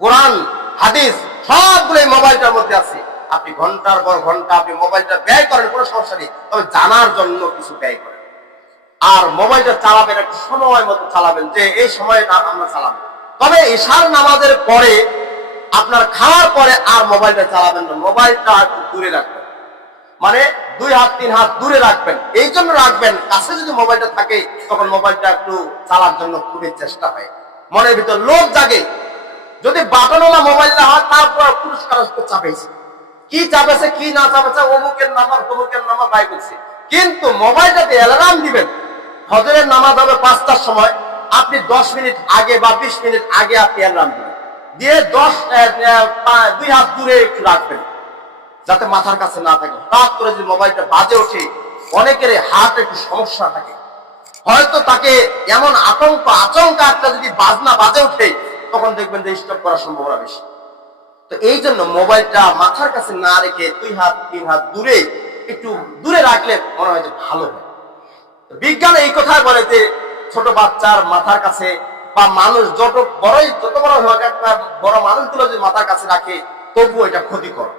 কোরআন হাদিস সবগুলো মোবাইলটার মধ্যে আছে। আপনি ঘন্টার পর ঘন্টা আপনি মোবাইলটা ব্যয় করেন, কোনো সমস্যা নেই, তবে জানার জন্য কিছু ব্যয় করেন। আর মোবাইলটা চালাবেন একটা সময় মতো চালাবেন, যে এই সময়টা আমরা চালাবো। তবে ঈশার নামাজের পরে, আপনার খাওয়ার পরে আর মোবাইলটা চালাবেন না, মোবাইলটা একটু দূরে রাখবেন, মানে 2 হাত 3 হাত দূরে রাখবেন। এই জন্য রাখবেন, কাছে যদি মোবাইলটা থাকে তখন মোবাইলটা একটু চালার জন্য খুবই চেষ্টা হয়, মনের ভিতর লোভ জাগে। যদি বাটনওয়ালা মোবাইল না হয়, তারপর পুরস্কার চাপেছে, কি চাপেছে কি না চাপেছে, অমুকের নাম্বার তমুকের নাম্বার বাই করছে। কিন্তু মোবাইলটাতে অ্যালার্ম দিবেন, ফজরের নামাজ হবে 5টার সময়, আপনি 10 মিনিট আগে বা 20 মিনিট আগে আপনি অ্যালার্ম দিবেন, দিয়ে 2 হাত দূরে একটু রাখবেন, যাতে মাথার কাছে না থাকে। হঠাৎ করে যদি মোবাইলটা বাজে ওঠে, অনেকের হার্টে একটু সমস্যা থাকে, হয়তো তাকে এমন আচমকা একটা যদি বাজনা বাজে ওঠে, তখন দেখবেন যে স্টপ করার সম্ভাবনা বেশি। তো এই জন্য মোবাইলটা মাথার কাছে না রেখে 2 হাত 3 হাত দূরে, একটু দূরে রাখলে মনে হয় যে ভালো হয়। বিজ্ঞান এই কথাই বলে যে ছোট বাচ্চার মাথার কাছে, বা মানুষ যত বড় হোক, বড় মানুষগুলো যদি মাথার কাছে রাখে, তবুও এটা ক্ষতিকর।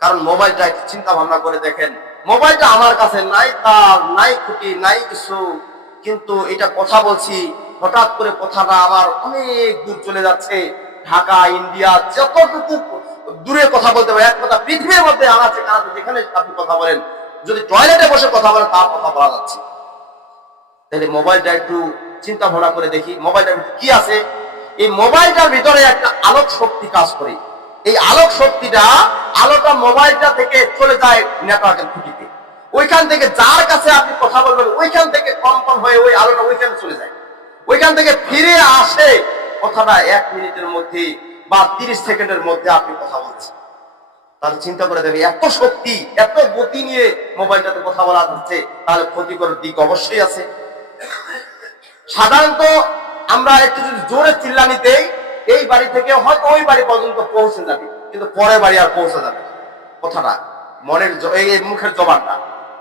কারণ মোবাইলটা একটু চিন্তা ভাবনা করে দেখেন, মোবাইলটা আমার কাছে নাই, তার নাই খুঁটি নাই কিছু, কিন্তু এটা কথা বলছি, হঠাৎ করে কথাটা আমার অনেক দূর চলে যাচ্ছে, ঢাকা, ইন্ডিয়া, যতটুকু দূরে কথা বলতে পারে, এক কথা পৃথিবীর মধ্যে আনাচে কানাচে যেখানে আপনি কথা বলেন, যদি টয়লেটে বসে কথা বলেন, তার কথা বলা যাচ্ছে। তাহলে মোবাইলটা একটু চিন্তা ভাবনা করে দেখি, মোবাইলটার ভিতরে কি আছে। এই মোবাইলটার ভিতরে একটা আলোক শক্তি কাজ করে। এই আলোক শক্তিটা, আলোটা মোবাইলটা থেকে চলে যায় নেটওয়ার্কের খুঁটিতে, ওইখান থেকে যার কাছে আপনি কথা বলবেন, ওইখান থেকে কম্পন হয়ে ওই আলোটা ওইখানে চলে যায়, ওইখান থেকে ফিরে আসে কথাটা 1 মিনিটের মধ্যে বা 30 সেকেন্ডের মধ্যে আপনি কথা বলছেন। তাহলে চিন্তা করে দেখেন, এত শক্তি, এত গতি নিয়ে মোবাইলটাতে কথা বলা হচ্ছে, তাহলে ক্ষতিকর দিক অবশ্যই আছে। সাধারণত আমরা একটু যদি জোরে চিল্লানি দেই, এই বাড়ি থেকে হয়তো ওই বাড়ি পর্যন্ত পৌঁছে যাবে, কিন্তু পরের বাড়ি আর পৌঁছে যাবে কথাটা, মনের এই মুখের জবানটা।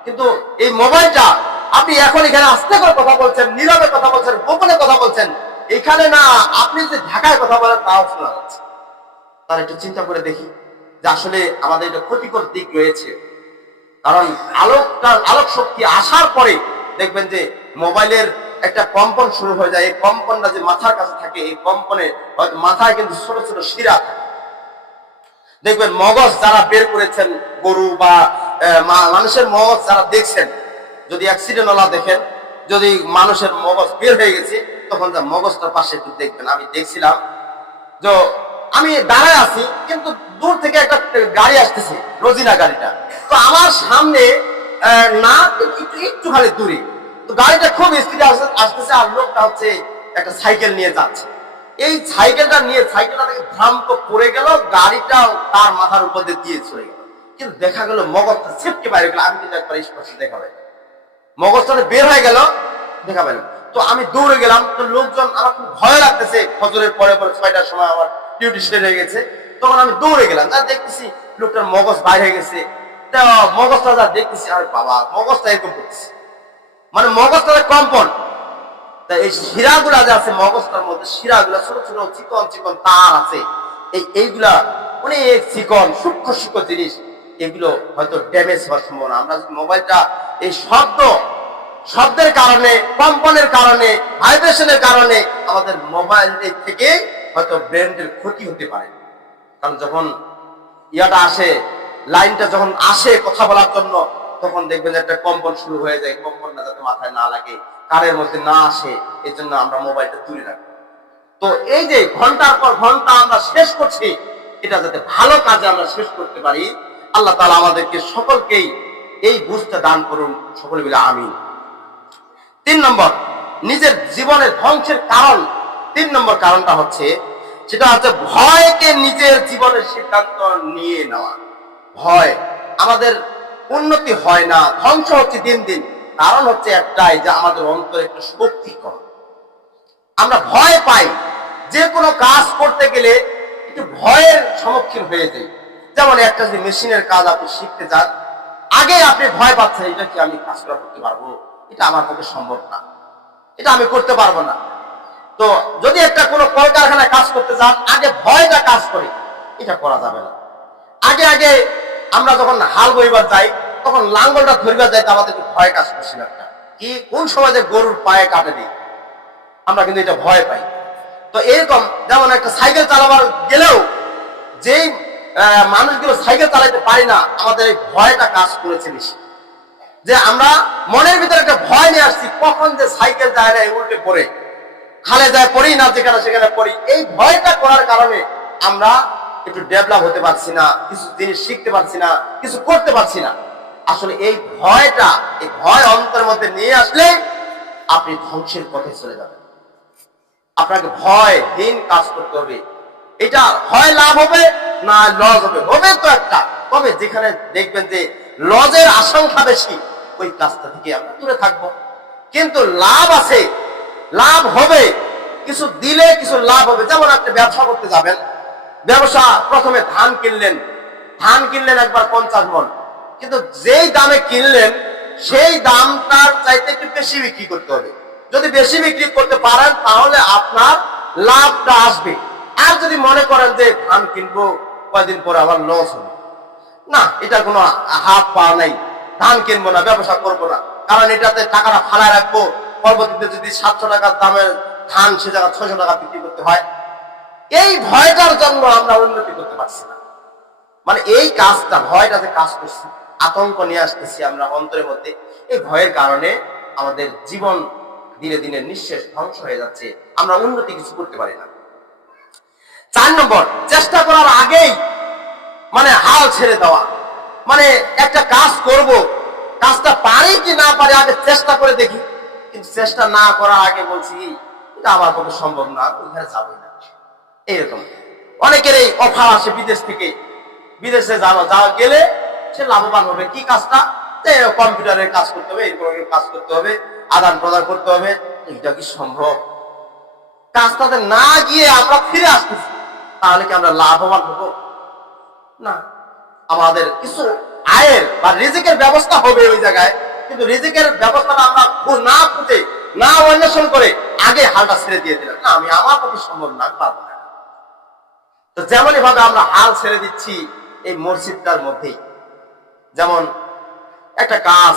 কিন্তু এই মোবাইলটা আপনি এখন এখানে আস্তে করে কথা বলছেন, নীরবে কথা বলছেন, গোপনে কথা বলছেন, এখানে না, আপনি যদি ঢাকায় কথা বলেন তাও শোনা যাচ্ছে। তাহলে একটু চিন্তা করে দেখি যে আসলে আমাদের এটা ক্ষতিকর দিক রয়েছে। কারণ আলোক শক্তি আসার পরে দেখবেন যে মোবাইলের একটা কম্পন শুরু হয়ে যায়। এই কম্পনটা যে মাথার কাছে থাকে, এই কম্পনে হয়তো মাথায় কিন্তু ছোট ছোট শিরা থাকে। দেখবেন মগজ যারা বের করেছেন, গরু বা মানুষের মগজ যারা দেখছেন, যদি অ্যাক্সিডেন্ট ওলা দেখেন, যদি মানুষের মগজ বের হয়ে গেছে, তখন যা মগজটার পাশে একটু দেখবেন। আমি দেখছিলাম যে আমি দাঁড়ায় আছি, কিন্তু দূর থেকে একটা গাড়ি আসতেছে, রোজিনা গাড়িটা, তো আমার সামনে না, একটু খালি দূরে, তো গাড়িটা খুব স্পিডে আসতেছে, আর লোকটা হচ্ছে একটা সাইকেল নিয়ে যাচ্ছে। এই সাইকেলটা নিয়ে সাইকেলটা থেকে ভ্রান্ত পড়ে গেল, গাড়িটা তার মাথার উপর দিয়ে চলে গেল, কিন্তু দেখা গেল মগজটা ছিটকে বাইরে গেল। আমি কিন্তু একবার স্পষ্ট দেখা পাই, মগজটা বের হয়ে গেল, দেখা পাইলাম। তো আমি দৌড়ে গেলাম, তো লোকজন, আমার খুব ভয় লাগতেছে, ফজরের পরে 6টার সময় আমার ডিউটি শেষ হয়ে গেছে, তখন আমি দৌড়ে গেলাম, যা দেখতেছি লোকটার মগজ বাইরে হয়ে গেছে। মগজটা যা দেখতেছি, আর বাবা, মগজটা এরকম করতেছে, মানে মগজটা কম্পন। এই শিরাগুলা যে আছে মগজটার মধ্যে, শিরাগুলা ছোট ছোট চিকন চিকন তার আছে, এইগুলা অনেক চিকন সূক্ষ্ম জিনিস, এগুলো হয়তো ড্যামেজ হওয়ার সম্ভাবনা। আমরা যদি মোবাইলটা এই শব্দের কারণে, কম্পনের কারণে, ভাইব্রেশনের কারণে আমাদের মোবাইল থেকে হয়তো ব্রেনের ক্ষতি হতে পারে। কারণ যখন ইয়াটা আসে, লাইনটা যখন আসে কথা বলার জন্য, তখন দেখবেন একটা কম্পন শুরু হয়ে যায়। কম্পনটা যাতে মাথায় না লাগে, কানের মধ্যে না আসে, এই জন্য আমরা মোবাইলটা দূরে রাখি। তো এই যে ঘন্টার পর ঘন্টা আমরা শেষ করছি, এটা যাতে ভালো কাজে আমরা শেষ করতে পারি, আল্লাহ তাআলা আমাদেরকে সকলকেই এই বুঝতে দান করুন। সকলে মিলে আমিন। 3 নম্বর, নিজের জীবনের ধ্বংসের কারণ। 3 নম্বর কারণটা হচ্ছে, সেটা হচ্ছে ভয়কে নিজের জীবনের সিদ্ধান্ত নিয়ে নেওয়া। ভয়, আমাদের উন্নতি হয় না, ধ্বংস হচ্ছে দিন দিন। কারণ হচ্ছে একটাই, যে আমাদের অন্তরে একটু শক্তি কম। আমরা ভয় পাই, যে কোনো কাজ করতে গেলে একটু ভয়ের সম্মুখীন হয়ে যাই। যেমন একটা যদি মেশিনের কাজ আপনি শিখতে চান, আগে আপনি ভয় পাচ্ছেন, এটা কি আমি কাজ করতে পারবো, এটা আমার পক্ষে সম্ভব না, এটা আমি করতে পারবো না। তো যদি একটা কোনো কলকারখানায় কাজ করতে চান, আগে ভয়টা কাজ করে, এটা করা যাবে না। আগে আগে আমরা যখন হাল বইবার যাই, তখন লাঙ্গলটা ধরিবার যাইতে আমাদের ভয় কাজ করছিল একটা, কি কোন সময় যে গরুর পায়ে কাটে দিই, আমরা কিন্তু এটা ভয় পাই। তো এরকম যেমন একটা সাইকেল চালাবার গেলেও যেই মানুষগুলো সাইকেল চালাতে পারি না, আমাদের এই ভয়টা কাজ করেছে বেশি, যে আমরা মনের ভিতরে একটা ভয় নিয়ে আসছি, কখন যে সাইকেল যায় না উল্টে পড়ে, খালে যায় পড়ি না, যেখানে সেখানে পড়ি। এই ভয়টা করার কারণে আমরা একটু ডেভেলপ হতে পারছি না, কিছু জিনিস শিখতে পারছি না, কিছু করতে পারছি না। আসলে এই ভয়টা, এই ভয় অন্তরের মধ্যে নিয়ে আসলে আপনি ধ্বংসের পথে চলে যাবেন। আপনাকে ভয়হীন কাজ করতে হবে। এটা হয় লাভ হবে না লস হবে, হবে তো একটা, তবে যেখানে দেখবেন যে লজের আশঙ্কা বেশি, ওই কাজটা থেকে আমরা দূরে থাকবো। কিন্তু লাভ আছে, লাভ হবে, কিছু দিলে কিছু লাভ হবে। যেমন আপনি ব্যবসা করতে যাবেন, ব্যবসা প্রথমে ধান কিনলেন একবার 50 মণ, কিন্তু যেই দামে কিনলেন সেই দামটার চাইতে একটু বেশি বিক্রি করতে হবে। যদি বেশি বিক্রি করতে পারেন তাহলে আপনার লাভটা আসবে। আর যদি মনে করেন যে ধান কিনবো, কয়েকদিন পরে আবার লস হবে, না, এটা কোনো হাত পা নাই, ধান কিনবো না, ব্যবসা করবো না, কারণ এটাতে টাকাটা ফালায় রাখবো, পরবর্তীতে যদি 700 টাকার দামের ধান সে জায়গায় 600 টাকা বিক্রি করতে হয়। এই ভয়টার জন্য আমরা উন্নতি করতে পারছি না। মানে এই কাজটা, ভয়টা যে কাজ করছি, আতঙ্ক নিয়ে আসতেছি আমরা অন্তরের মধ্যে, এই ভয়ের কারণে আমাদের জীবন দিনে দিনে নিঃশেষ ধ্বংস হয়ে যাচ্ছে, আমরা উন্নতি কিছু করতে পারি না। 4 নম্বর, চেষ্টা করার আগেই মানে হাল ছেড়ে দেওয়া। মানে একটা কাজ করব, কাজটা পারি কি না পারি আগে চেষ্টা করে দেখি, কিন্তু চেষ্টা না করার আগে বলছি এটা আমার পক্ষে সম্ভব না, ওইখানে যাবো না। এইরকম অনেকের এই অফার আসে বিদেশ থেকে, বিদেশে যাওয়া গেলে সে লাভবান হবে। কি কাজটা? কম্পিউটারের কাজ করতে হবে, এরকম কাজ করতে হবে, আদান প্রদান করতে হবে। এটা কি সম্ভব? কাজটাতে না গিয়ে আমরা ফিরে আসতেছি, তাহলে কি আমরা লাভবান হব না? আমাদের কিছু আয়ের বা রিজিকের ব্যবস্থা হবে ওই জায়গায়, কিন্তু রিজিকের ব্যবস্থাটা আমরা না খুঁজে, না অন্বেষণ করে আগে হালটা ছেড়ে দিয়ে দিলাম, না, আমি আমার পক্ষে সম্ভব না, পারবো না। তো যেমনই ভাবে আমরা হাল ছেড়ে দিচ্ছি এই মসজিদটার মধ্যেই, যেমন একটা কাজ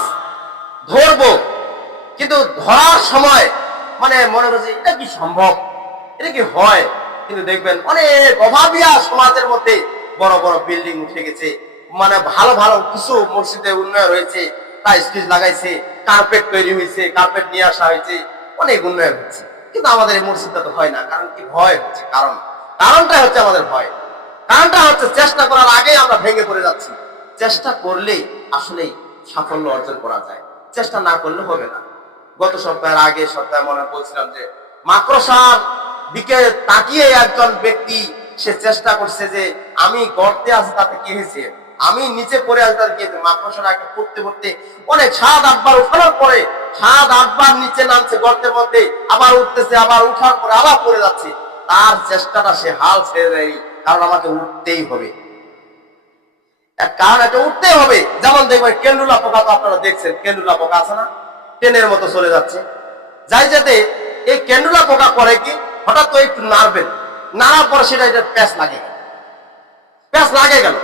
ধরবো, কিন্তু ধরার সময় মানে মনে করছে এটা কি সম্ভব, এটা কি হয়? কিন্তু দেখবেন অনেক অভাবিয়া সমাজের মধ্যে বড় বড় বিল্ডিং উঠে গেছে, মানে ভালো ভালো কিছু মসজিদে উন্নয়ন হয়েছে, তা স্টেজ লাগাইছে, কার্পেট তৈরি হয়েছে, কার্পেট নিয়ে আসা হয়েছে, অনেক উন্নয়ন হচ্ছে, কিন্তু আমাদের এই মসজিদটা তো হয় না। কারণ কি? ভয় হচ্ছে। কারণটাই হচ্ছে আমাদের ভয়। কারণটা হচ্ছে চেষ্টা করার আগে আমরা ভেঙে পড়ে যাচ্ছি। চেষ্টা করলেই আসলে সাফল্য অর্জন করা যায়, চেষ্টা না করলে হবে না। গত সপ্তাহের আগে সপ্তাহে মনে বলছিলাম যে মাকড়সার দিকে তাকিয়ে একজন ব্যক্তি সে চেষ্টা করছে যে আমি গর্তে আছি, তাতে কি হয়েছে, আমি নিচে পড়ে আছি, তাতে কি হয়েছে। মাকড়সাটাকে পড়তে পড়তে অনেক 7-8 বার উঠানোর পরে 7-8 বার নিচে নামছে গর্তের মধ্যে, আবার উঠতেছে, আবার উঠার পরে আবার পড়ে যাচ্ছে। তার চেষ্টাটা সে হাল ছেড়ে দেয়নি, কারণ আমাকে উঠতেই হবে, কারণ এটা উঠতেই হবে। যেমন দেখবেন কেন্দুলা পোকা, তো আপনারা দেখছেন কেন্দুলা পোকা আছে না, ট্রেনের মতো চলে যাচ্ছে, যাই যেতে এই কেন্দুলা পোকা করে কি, হঠাৎ তো একটু নাড়বেন, নাড়ার পরে সেটা প্যাঁচ লাগে গেল,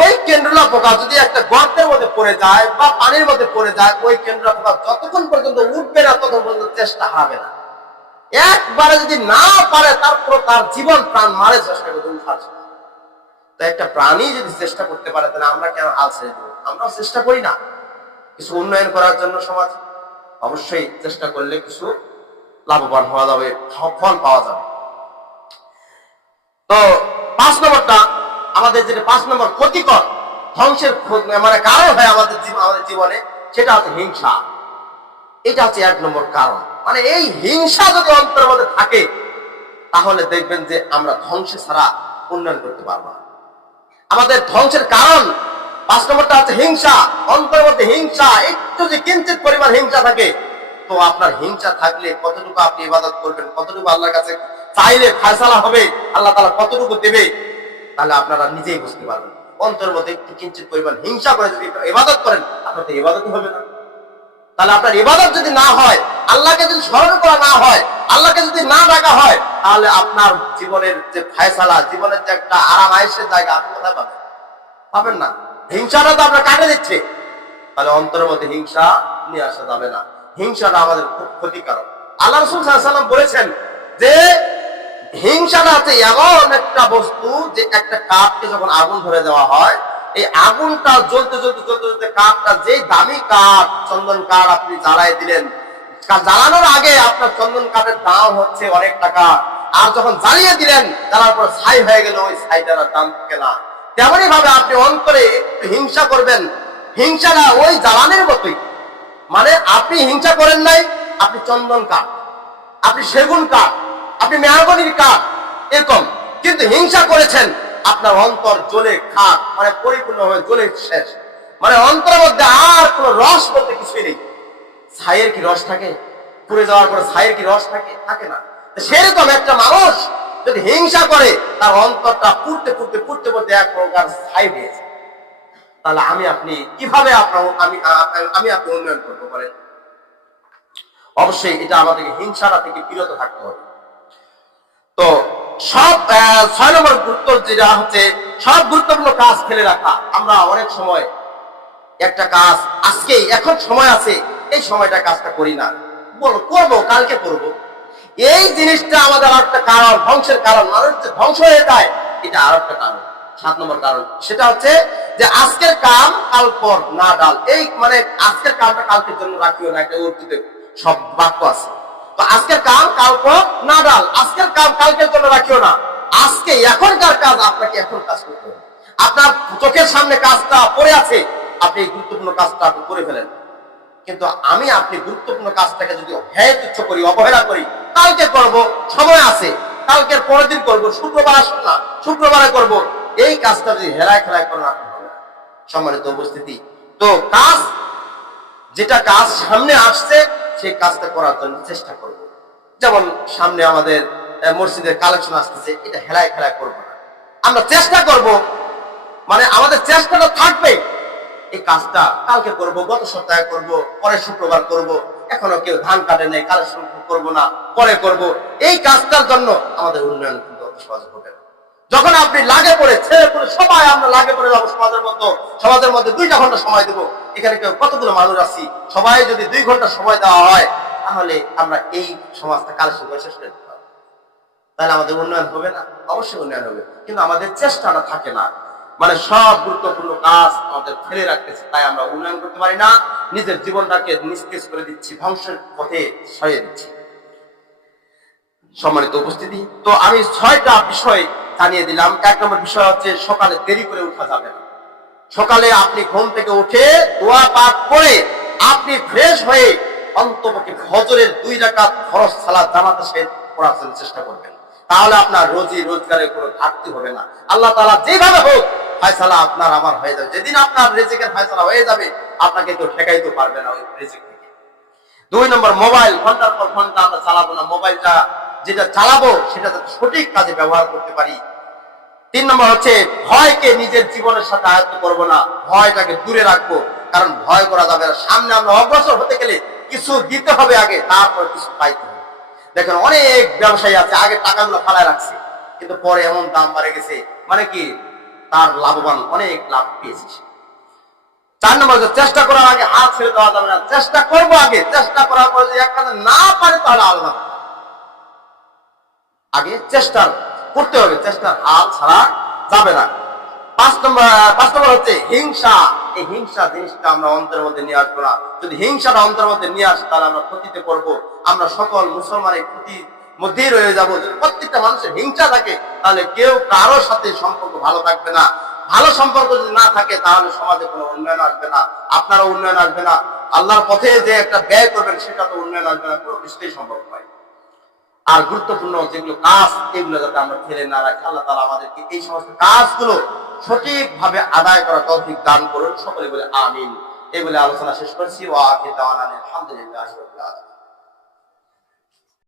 ওই কেন্দ্রলা পোকা যদি একটা গর্তের মধ্যে পড়ে যায় বা পানির মধ্যে পড়ে যায়, ওই কেন্দ্রলা পোকা যতক্ষণ পর্যন্ত উঠবে না ততক্ষণ পর্যন্ত চেষ্টা হারাবে না। একবারে যদি না পারে তারপর তার জীবন প্রাণ মারে চেষ্টা করতে উঠার জন্য। তো একটা প্রাণী যদি চেষ্টা করতে পারে তাহলে আমরা কেন হাল ছেড়ে দেবো? আমরাও চেষ্টা করি না কিছু উন্নয়ন করার জন্য সমাজ? অবশ্যই চেষ্টা করলে কিছু লাভবান হওয়া যাবে, ফল পাওয়া যাবে। তো 5 নম্বরটা আমাদের যেটা 5 নম্বর ক্ষতিকর ধ্বংসের মানে কারণ হয় আমাদের জীবনে, সেটা হচ্ছে হিংসা। এটা হচ্ছে 1 নম্বর কারণ। মানে এই হিংসা যদি অন্তরের মধ্যে থাকে তাহলে দেখবেন যে আমরা ধ্বংস ছাড়া উন্নয়ন করতে পারবো না। আমাদের ধ্বংসের কারণ 5 নম্বরটা হচ্ছে হিংসা। অন্তরের মধ্যে হিংসা, একটু যে কিঞ্চিত পরিমাণ হিংসা থাকে, তো আপনার হিংসা থাকলে কতটুকু আপনি ইবাদত করবেন, কতটুকু আল্লাহর কাছে চাইলে ফয়সালা হবে, আল্লাহ তাআলা কতটুকু দেবে, তাহলে আপনারা নিজেই বুঝতে পারবেন। অন্তরের মধ্যে একটু কিঞ্চিত পরিমাণ হিংসা করে যদি ইবাদত করেন, আপনার তো ইবাদতই হবে না। তাহলে আপনার ইবাদত যদি না হয়, আল্লাহকে যদি স্মরণ করা না হয়, আল্লাহকে যদি না ডাকা হয়, তাহলে আপনার জীবনের যে ফয়সালা, জীবনের যে একটা আরাম আয়েশের জায়গা, আপনি কোথায় পাবেন? পাবেন না। হিংসাটা তো আপনার কাটে দিচ্ছে। তাহলে অন্তরের মধ্যে হিংসা নিয়ে আসা যাবে না। হিংসাটা আমাদের খুব ক্ষতিকারক। আল্লাহ রাসূল সাল্লাল্লাহু আলাইহি ওয়াসাল্লাম বলেছেন যে হিংসাটা হচ্ছে এমন একটা বস্তু যে একটা কাঠকে যখন আগুন ধরে দেওয়া হয়, এই আগুনটা জ্বলতে জ্বলতে জ্বলতে জ্বলতে কাঠটা, যেই দামি কাঠ, চন্দন কাঠ আপনি জ্বালাই দিলেন, জ্বালানোর আগে আপনার চন্দন কাঠের দাম হচ্ছে অনেক টাকা, আর যখন জ্বালিয়ে দিলেন, জ্বালার পর ছাই হয়ে গেল, ওই ছাইটার দাম থাকে না। তেমনই ভাবে আপনি অন্তরে একটু হিংসা করবেন, হিংসাটা ওই জ্বালানির মতোই। মানে আপনি হিংসা করেন নাই, আপনি চন্দন কাঠ, আপনি সেগুন কাঠ, আপনি মেহগনির কাঠ, এরকম, কিন্তু হিংসা করেছেন, আপনার অন্তর জ্বলে খাক, মানে পরিপূর্ণভাবে জ্বলে শেষ। মানে অন্তরের মধ্যে আর কোনো রস বলতে কিছুই নেই। ছাইয়ের কি রস থাকে? পুড়ে যাওয়ার পরে ছাইয়ের কি রস থাকে? থাকে না। সেরকম একটা মানুষ যদি হিংসা করে, তার অন্তরটা পুড়তে পুড়তে পুড়তে পুড়তে এক প্রকার ছাই হয়েছে। তাহলে আমি আপনি কিভাবে আমি আপনি উন্নয়ন করতে পারেন? অবশ্যই এটা আমাদেরকে হিংসাটা থেকে বিরত থাকতে হবে। তো সব 6 নম্বর গুরুত্ব যেটা হচ্ছে সব গুরুত্বপূর্ণ কাজ ফেলে রাখা। আমরা অনেক সময় একটা কাজ আজকে, এখন সময় আছে, এই সময়টা কাজটা করি না, করবো কালকে করব। এই জিনিসটা আমাদের আরেকটা কারণ, ধ্বংসের কারণ। মানুষ যে ধ্বংস হয়ে যায়, এটা আরেকটা কারণ। 7 নম্বর কারণ সেটা হচ্ছে যে আজকের কাম কাল পর না ডাল। এই মানে আজকের কামটা কালকের জন্য রাখিও না, একটা উর্দুতে সব বাক্য আছে। তো আজকের কাম কাল পর না ডাল, আজকের কাম কালকের জন্য রাখিও না। আজকে এখনকার কাজ আপনাকে এখন কাজ করতে হবে। আপনার চোখের সামনে কাজটা পড়ে আছে, আপনি গুরুত্বপূর্ণ কাজটা আপনি করে ফেলেন। কিন্তু আপনি গুরুত্বপূর্ণ কাজটাকে যদি হেয় তুচ্ছ করি, অবহেলা করি, কালকে করব, সময় আছে, কালকের পরের দিন করবো, শুক্রবার আসুন না শুক্রবারে করব, এই কাজটা যদি হেলায় খেলায় করেন, আপনি হবে না। সম্মানিত উপস্থিতি, তো যেটা কাজ সামনে আসছে সেই কাজটা করার জন্য চেষ্টা করব। যেমন সামনে আমাদের মসজিদের কালেকশন আসতেছে, এটা হেলায় খেলায় করবো না, আমরা চেষ্টা করব। মানে আমাদের চেষ্টাটা থাকবে, এই কাজটা কালকে করব, গত সপ্তাহে করব, পরের শুক্রবার করব, এখনো কেউ ধান কাটে নেই, কালেকশন করব না, পরে করব। এই কাজটার জন্য আমাদের উন্নয়ন কিন্তু অত সহজে হবে না। যখন আপনি লাগে পড়ে ছেড়ে পড়ে সবাই আমরা লাগে পড়ে যাবো, সমাজের মধ্যে 2 ঘন্টা সময় দেবো, এখানে কেউ কতগুলো মানুষ আছি, সবাই যদি 2 ঘন্টা সময় দেওয়া হয়, তাহলে আমরা এই সমাজটা কালেকশন করে শেষ করে দিতে পারবো। তাহলে আমাদের উন্নয়ন হবে না? অবশ্যই উন্নয়ন হবে, কিন্তু আমাদের চেষ্টাটা থাকে না। মানে সব গুরুত্বপূর্ণ কাজ আমাদের ফেলে রাখতেছে, তাই আমরা উন্নয়ন করতে পারি না, নিজের জীবনটাকে নিস্তেজ করে দিচ্ছি, ধ্বংসের পথে সরিয়ে দিচ্ছি। সম্মানিত উপস্থিতি, তো আমি 6টা বিষয় জানিয়ে দিলাম। 1 নম্বর বিষয় হচ্ছে সকালে দেরি করে উঠা যাবে না। সকালে আপনি ঘুম থেকে উঠে দোয়া পাঠ করে আপনি ফ্রেশ হয়ে অন্তপক্ষে ফজরের 2 রাকাত ফরজ সালাত জামাতের সাথে পড়ার জন্য চেষ্টা করবেন। তাহলে আপনার রোজি রোজগারের কোনো ঘাটতি হবে না। আল্লাহ তাআলা যেভাবে হোক ফয়সালা আপনার আমার হয়ে যাবে। যেদিন আপনার রিজিকের ফয়সালা হয়ে যাবে, আপনাকে কেউ ঠেকাইতে পারবে না ওই রিজিক থেকে। 2 নম্বর, মোবাইল ঘন্টার পর ঘন্টা আমরা চালাবো না। মোবাইলটা যেটা চালাবো সেটা যাতে সঠিক কাজে ব্যবহার করতে পারি। 3 নম্বর হচ্ছে ভয়কে নিজের জীবনের সাথে আয়ত্ত করব না, ভয়টাকে দূরে রাখবো। কারণ ভয় করা যাবে না। সামনে আমরা অগ্রসর হতে গেলে কিছু দিতে হবে আগে, তারপর কিছু পাইতে হবে। দেখেন অনেক ব্যবসায়ী আছে, আগে টাকাগুলো ফালায় রাখছে, কিন্তু পরে এমন দাম বাড়ে গেছে, মানে কি তার লাভবান অনেক লাভ পেয়েছে। 4 নম্বর হচ্ছে চেষ্টা করার আগে হাত ছেড়ে দেওয়া যাবে না। চেষ্টা করবো আগে, চেষ্টা করার পরে যদি এক কাজে না পারে তাহলে আলাদা, আগে চেষ্টা করতে হবে, চেষ্টার হাত ছাড়া যাবে না। 5 নম্বর হচ্ছে হিংসা। এই হিংসা জিনিসটা আমরা অন্তরের মধ্যে নিয়ে আসবো না। যদি হিংসাটা অন্তরের মধ্যে নিয়ে আসে তাহলে আমরা ক্ষতিতে পড়বো। আমরা সকল মুসলমানের ক্ষতির মধ্যেই রয়ে যাবো। যদি প্রত্যেকটা মানুষের হিংসা থাকে তাহলে কেউ কারোর সাথে সম্পর্ক ভালো থাকবে না। ভালো সম্পর্ক যদি না থাকে তাহলে সমাজে কোনো উন্নয়ন আসবে না, আপনারও উন্নয়ন আসবে না, আল্লাহর পথে যে একটা ব্যয় করবেন সেটা তো উন্নয়ন আসবে না, কোনো কিছুতেই সম্ভব নয়। আর গুরুত্বপূর্ণ যেগুলো কাজ এগুলো যাতে আমরা ফেলে না রাখি, আল্লাহ তাআলা আমাদেরকে এই সমস্ত কাজগুলো সঠিকভাবে আদায় করার তৌফিক দান করুন। সকলে বলে আমিন। এই বলে আলোচনা শেষ করছি। ওয়া আখিরু দাওয়ানা আলহামদুলিল্লাহি রাব্বিল আলামিন।